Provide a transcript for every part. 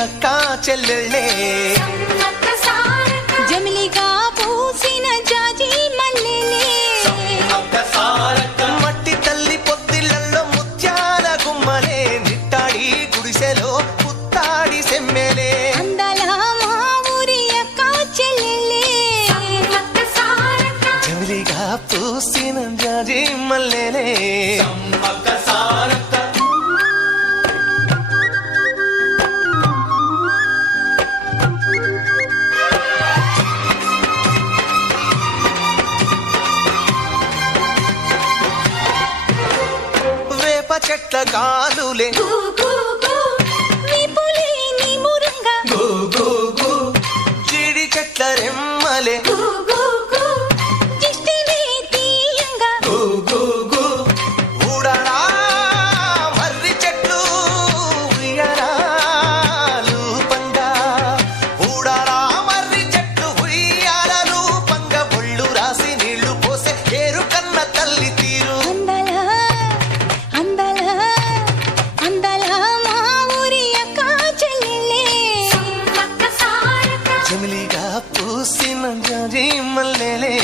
అక్క చెల్లెళ్ళే జమిలిగా పూసిన జాజి మల్లెలే మట్టి తల్లి పొత్తిళ్లలో ముత్యాల గుమ్మలే నిట్టాడి గుడిసెలో పుత్తాడి సెమ్మెలే అందాల మా ఊరి అక్క చెల్లెలే జమిలిగా పూసిన జాజి మల్లెలే చెట్ల కాలులే జీడి చెట్ల రెమ్మలే ఊడరా మర్రి చెట్లు ఉయ్యాలూ పంగా ఊడరా మర్రి చెట్లు ఉయ్యాలూ పంగ ఒళ్ళు రాసి నీళ్లు పోసే ఏరు కన్న తల్లి తీరు జమిలిగా పూసిన జాజి మల్లెలే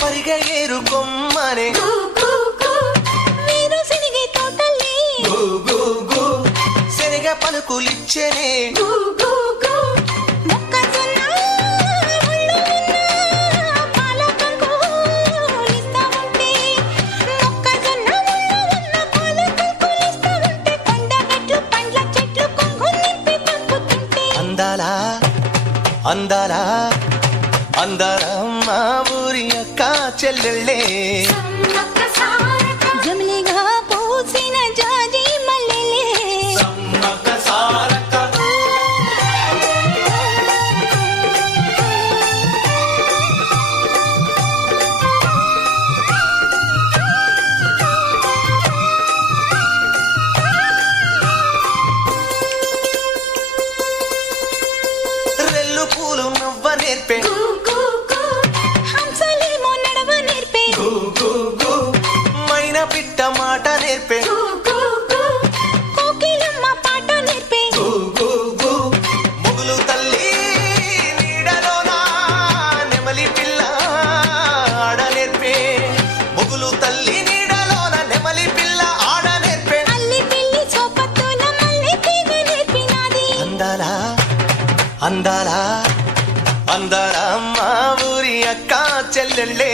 పరిగ ఏరు కొమ్మనే శనగ పలుకులిచ్చనే అందాలా అందాలా అందాలా మా ఊరి అక్క చెల్లెళ్ళే జమిలిగా పూసిన జాజి మల్లెలే రెల్లు పూలు నవ్వ నేర్పే హంసలేమో నడవ నేర్పే మైనా పిట్ట మాట నేర్పే కోకిలమ్మ పాట నేర్పే ముగులు తల్లి నీడలోనా నెమలి పిల్ల ఆడ నేర్పే ముగులు తల్లి నీడలోన నెమలి పిల్ల ఆడ నేర్పే అల్లి పిల్లి సోపత్తుల మల్లె తీగ నేర్పినాది అందాలా అందాలా అందాలా మా ఊరి అక్క చెల్లెళ్ళే